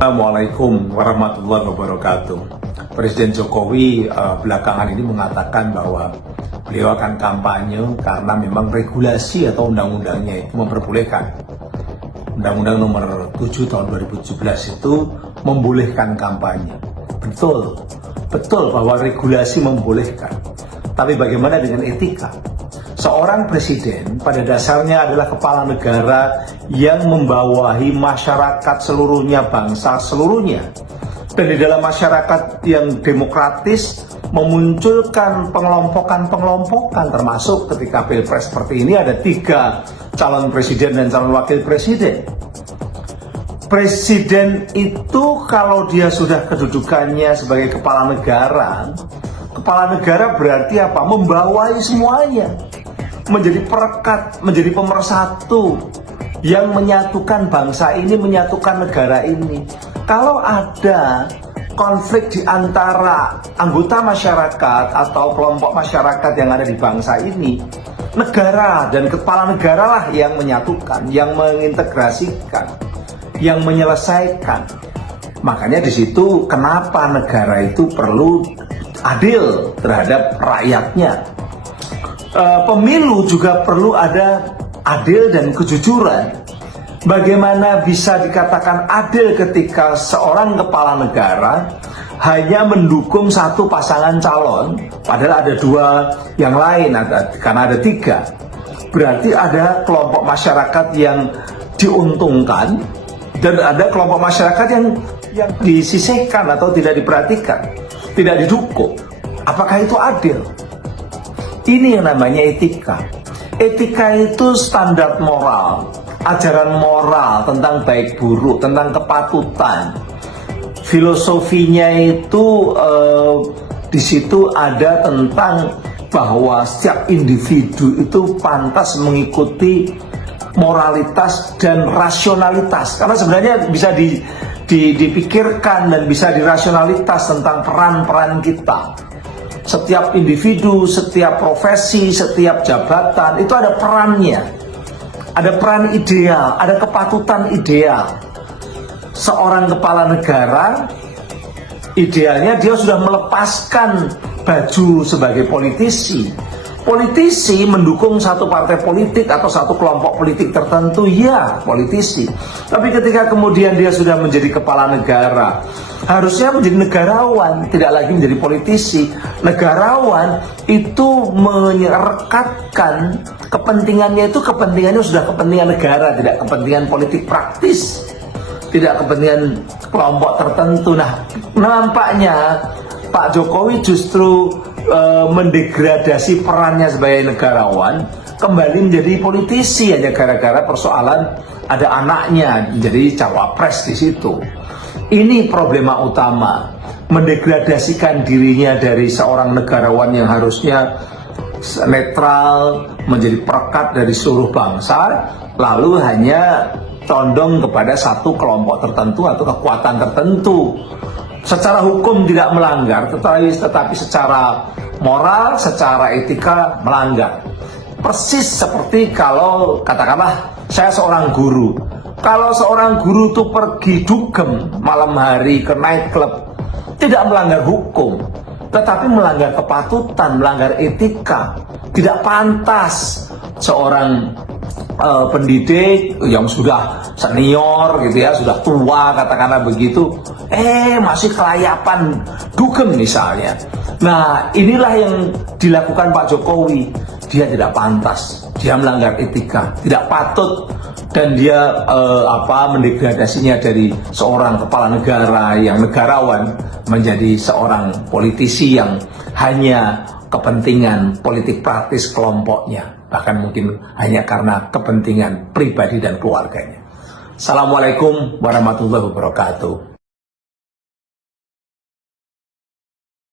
Assalamualaikum warahmatullahi wabarakatuh. Presiden Jokowi belakangan ini mengatakan bahwa beliau akan kampanye karena memang regulasi atau undang-undangnya itu memperbolehkan. Undang-Undang nomor 7 tahun 2017 itu membolehkan kampanye. Betul bahwa regulasi membolehkan. Tapi bagaimana dengan etika? Seorang presiden pada dasarnya adalah kepala negara yang membawahi masyarakat seluruhnya, bangsa seluruhnya. Dan di dalam masyarakat yang demokratis memunculkan pengelompokan termasuk ketika pilpres seperti ini ada 3 calon presiden dan calon wakil presiden. Presiden itu kalau dia sudah kedudukannya sebagai kepala negara berarti apa? Membawahi semuanya. Menjadi perekat, menjadi pemersatu yang menyatukan bangsa ini, menyatukan negara ini. Kalau ada konflik di antara anggota masyarakat atau kelompok masyarakat yang ada di bangsa ini, negara dan kepala negara lah yang menyatukan, yang mengintegrasikan, yang menyelesaikan. Makanya di situ kenapa negara itu perlu adil terhadap rakyatnya. Pemilu juga perlu ada adil dan kejujuran. Bagaimana bisa dikatakan adil ketika seorang kepala negara hanya mendukung satu pasangan calon, padahal ada 2 yang lain, karena ada 3. Berarti ada kelompok masyarakat yang diuntungkan dan ada kelompok masyarakat yang disisihkan atau tidak diperhatikan, tidak didukung. Apakah itu adil? Ini yang namanya etika. Etika itu standar moral, ajaran moral tentang baik buruk, tentang kepatutan. Filosofinya itu di situ ada tentang bahwa setiap individu itu pantas mengikuti moralitas dan rasionalitas. Karena sebenarnya bisa dipikirkan dan bisa dirasionalitas tentang peran-peran kita. Setiap individu, setiap profesi, setiap jabatan itu ada perannya. Ada peran ideal, ada kepatutan ideal. Seorang kepala negara, idealnya dia sudah melepaskan baju sebagai politisi. Politisi mendukung satu partai politik atau satu kelompok politik tertentu, ya politisi. Tapi ketika kemudian dia sudah menjadi kepala negara, harusnya menjadi negarawan, tidak lagi menjadi politisi. Negarawan itu merekatkan kepentingannya itu sudah kepentingan negara, tidak kepentingan politik praktis, tidak kepentingan kelompok tertentu. Nah, nampaknya Pak Jokowi justru mendegradasi perannya sebagai negarawan, kembali menjadi politisi hanya gara-gara persoalan ada anaknya jadi cawapres di situ. Ini problema utama, mendegradasikan dirinya dari seorang negarawan yang harusnya netral, menjadi perekat dari seluruh bangsa, lalu hanya condong kepada satu kelompok tertentu atau kekuatan tertentu. Secara hukum tidak melanggar, tetapi secara moral, secara etika melanggar. Persis seperti kalau katakanlah saya seorang guru. Kalau seorang guru itu pergi dugem malam hari ke night club, tidak melanggar hukum, tetapi melanggar kepatutan, melanggar etika. Tidak pantas seorang pendidik yang sudah senior gitu ya, sudah tua katakanlah begitu, masih kelayapan dugem misalnya. Nah, inilah yang dilakukan Pak Jokowi. Dia tidak pantas, dia melanggar etika, tidak patut, dan dia mendegradasinya dari seorang kepala negara yang negarawan menjadi seorang politisi yang hanya kepentingan politik praktis kelompoknya, bahkan mungkin hanya karena kepentingan pribadi dan keluarganya. Assalamualaikum warahmatullahi wabarakatuh.